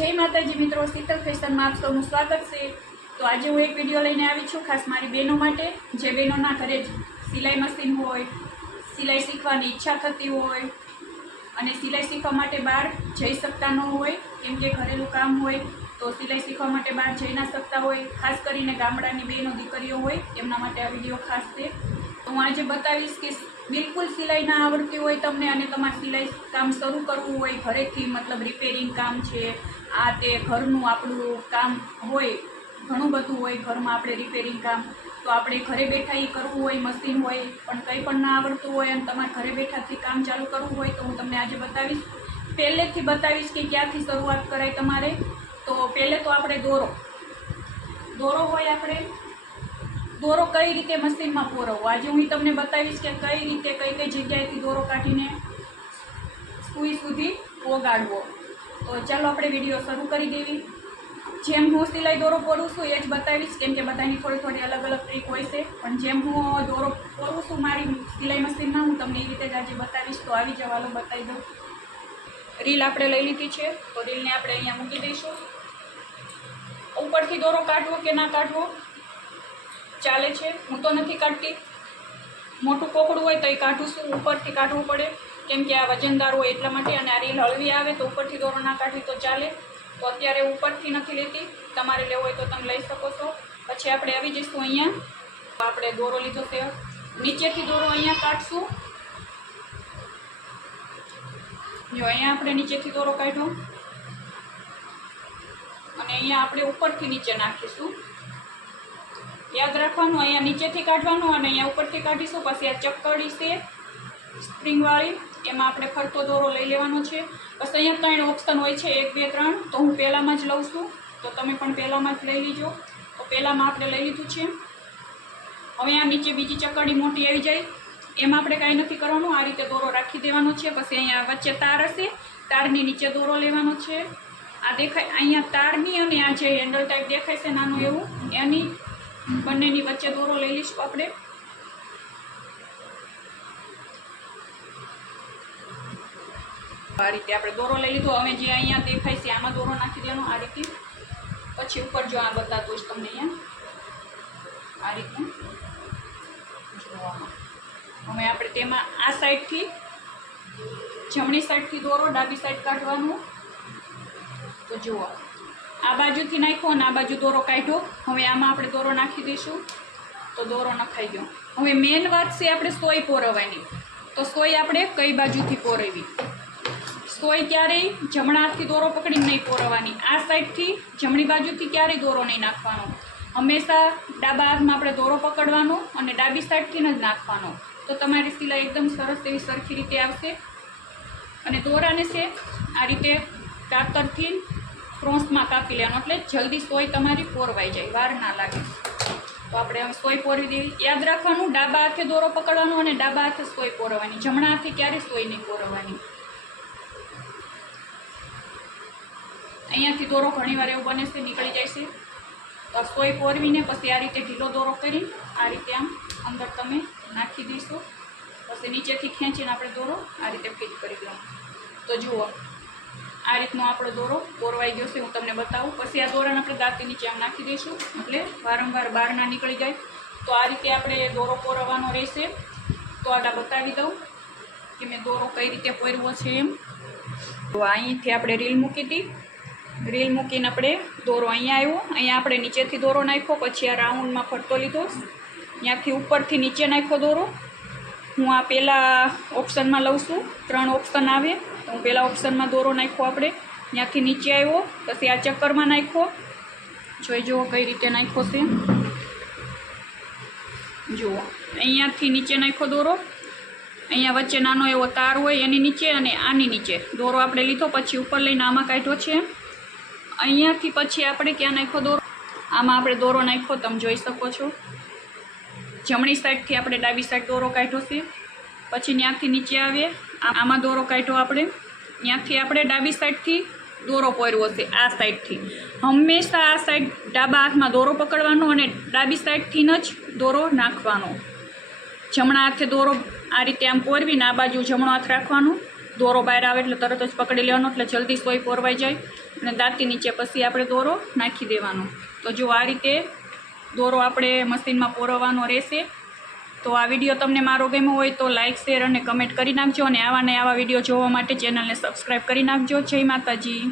जय माताजी मित्रों, शीतल फैशन में आप सबનું स्वागत है। तो आज हूँ एक विडियो लईने आवी छूँ खास मारी बहनों माटे, जे बहनोना घरे सिलाई मशीन होय, सिलाई शीखवानी इच्छा थती होय अने सिलाई शीखवा माटे बहार जई सकता न होय केम के घरेलू काम होय तो सिलाई शीखवा माटे बहार जई ना सकता होय, खास करीने गामडानी बहनों दीकरीओ होय एमना माटे आ विडियो खास है। तो हूँ आज बतावीश कि बिल्कुल सिलाई ना आवड़ती होय तमने अने तमारे सिलाई काम शरू करवुं होय घरेथी, मतलब रिपेरिंग काम छे आ ते घरनुं आपणुं काम होय, घणुं बधुं होय घरमां आपणे रिपेरिंग काम, तो आपणे घरे बैठा ई करवुं होय, मशीन होय पण कंई पण ना आवड़तुं होय अने तमारे घरे बैठाथी काम चालू करवुं होय तो हूँ तमने आज बतावीश। पहेलेथी बतावीश कि क्यांथी शरूआत कराय तमारे। तो पहेले तो आपणे दोरो होय, आपणे दोरो कई रीते मशीन में पोरवવો आज हूँ तमने बतावीश कि कई रीते कई जग्याएथी दोरो काढीने सुई सुधी पोगाड़वो। तो चलो अपने विडियो शुरू करी देवी। जेम हूँ सिलाई दोरो पोरूँ छूं एज बतावीश केम के बधानी थोड़ी थोड़ी अलग अलग ट्रीक होय छे, पण जेम हूँ दोरो पोरूँ छूं मारी सिलाई मशीन में हूँ तमने ए रीते ज आज बतावीश। तो आवी जाओ, हालो बतावी दऊं। रील आपणे लई लीधी छे तो रील ने आपणे अहींया मूकी दईशुं। उपरथी दोरो काढवो के ना काढवो चाले छे, हूँ तो नहीं काढती। मोटू कोकड़ू होय तो ए काढूं छूं, उपरथी काढवू पड़े केम के आ वजनदार होय एटला माटे, अने आ रील हळवी आवे तो उपरथी दोरो ना काढी तो चाले। तो अत्यारे उपरथी नथी लेती, तमारे लेवो होय तो तमे लई शको छो। पछी आपणे आवी जईशुं अहींया, आपणे दोरो लीधो छे, नीचेथी दोरो अहींया काढशुं। जो अहींया आपणे नीचेथी दोरो काढ्यो अने अहींया आपणे उपरथी नीचे नाखीशुं। याद रखवानुं अहींया नीचेथी काढवानुं अने अहींया उपरथी काढीशुं। पछी आ चक्कड़ी छे स्प्रिंगवाળી एमां आपणे फरतो दोरो लई लेवानो छे। बस अहींया 3 ऑप्शन होय छे, 1 2 3। तो हूँ पहेलामां ज लઉં છું, तो तमे पण पहेलामां ज लई लीजो। तो पहेलामां आपणे लई लीधुं छे। हवे आ नीचे बीजी चक्कड़ी मोटी आई जाय एमां आपणे कांई नथी करवानुं, आ रीते दोरो राखी देवानो छे। पछी अहींया वच्चे तार हशे, तारनी नीचे दोरो लेवानो छे। आ देखाय अहींया तारनी अने आ जे हेन्डल टाइप देखाय छे नानुं एवुं एनी बंनेनी वच्चे दोरो लई लईशुं आपणे। आ रीते आपणे दोरो लई लीधो। हवे जे अहींया देखाय छे आमां दोरो नाखी देવાનો आ रीते। पछी उपर जो आ बतातो ज तमने अहींया आ रीतनुं जोवामां। हवे आपणे तेमां आ साइडथी जमणी साइडथी दोरो डाबी साइड काढवानो। तो जुओ आ बाजुथी नाख्यो अने आ बाजु दोरो काढ्यो। हवे आमां आपणे दोरो नाखी दईशुं तो दोरो नखाई गयो। हवे मेन वात छे आपणे सोय पोरवવાની। तो सोय आपणे कई बाजुथी पोरवવી, सोय क्यारेय जमणा हाथथी दोरो पकड़ीने नहीं पोरवવાની। आ साइडथी जमणी बाजुथी क्यारेय दोरो नहीं नाखવાનો, हमेशा डाबा हाथमां आपणे दोरो पकड़वानो अने डाबी साइडथी ज नाखવાનો। तो तमारी सिलाई एकदम सरस एवी सरखी रीते आवशे। अने दोराने छे आ रीते कातरथी क्रोसमां कापी लेवानो એટલે जल्दी सोय तमारी पोरवाई जाय, वार ना लागे। तो आपणे હવે सोय पोरवी देवी। याद राखवानुं डाबा हाथे दोरो पकड़वानो अने डाबा हाथे सोय पोरवવાની, जमणा हाथे क्यारेय सोय नहीं पोरवવાની। अहींयाथी दोरो घणीवार एवुं बने छे નીકળી જાય છે। तो सोय पोरवीने पछी आ रीते ढीलो दोरो करी आ रीते आम अंदर तमे नाखी दईशो। पछी नीचेथी खेंचीने आपणे दोरो आ रीते फिट करी देवानो। तो जुओ आ रीतनो आपणो दोरो पोरवाई गयो छे, हूँ तमने बतावुं। पछी आ दोराने आपणे दांती नीचे आम नाखी दईशुं એટલે वारंवार बहार ना નીકળી जाय। तो आ रीते आपणे दोरो पोरवવાનો रहेशे। तो आ बतावी दऊं कि मैं दोरो कई रीते पोरवो छे एम। तो અહીંથી આપણે રીલ મૂકી હતી, રીલ મૂકીને આપણે દોરો અહીંયા આવ્યો, અહીંયા આપણે નીચેથી દોરો નાખ્યો, પછી આ રાઉન્ડમાં ફરતો લીધો, ત્યાંથી ઉપરથી નીચે નાખ્યો દોરો। હું આ પહેલાં ઓપ્શનમાં લઉં છું, 3 ઓપ્શન આવે તો હું પહેલાં ઓપ્શનમાં દોરો નાખ્યો આપણે, ત્યાંથી નીચે આવ્યો, પછી આ ચક્કરમાં નાખ્યો, જોઈ જુઓ કઈ રીતે નાખ્યો છે, જુઓ અહીંયાથી નીચે નાખ્યો દોરો, અહીંયા વચ્ચે નાનો એવો તાર હોય એની નીચે અને આની નીચે દોરો આપણે લીધો, પછી ઉપર લઈને આમાં કાઢ્યો છે। અહીંયાથી પછી આપણે ક્યાં નાખ્યો દોરો, આમાં આપણે દોરો નાખ્યો, તમે જોઈ શકો છો। જમણી સાઈડથી આપણે ડાબી સાઈડ દોરો કાઢ્યો છે, પછી ત્યાંથી નીચે આવીએ, આમાં દોરો કાઢ્યો આપણે, ત્યાંથી આપણે ડાબી સાઈડથી દોરો પોરવો છે આ સાઈડથી। હંમેશા આ સાઈડ ડાબા હાથમાં દોરો પકડવાનો અને ડાબી સાઈડથી જ દોરો નાખવાનો। જમણા હાથે દોરો આ રીતે આમ પોરવીને આ બાજુ જમણો હાથ રાખવાનો દોરો બહાર આવે એટલે તરત જ પકડી લેવાનો, એટલે જલ્દી સોય પોરવાઈ જાય અને દાંતી નીચે પછી આપણે દોરો નાખી દેવાનો. તો જો આ રીતે દોરો આપણે મશીનમાં પોરવવાનો રહેશે. તો આ વિડીયો તમને મારો ગમ્યો હોય તો લાઇક, શેર અને કમેન્ટ કરી નાખજો, અને આવા વિડીયો જોવા માટે ચેનલને સબસ્ક્રાઈબ કરી નાખજો. જય માતાજી.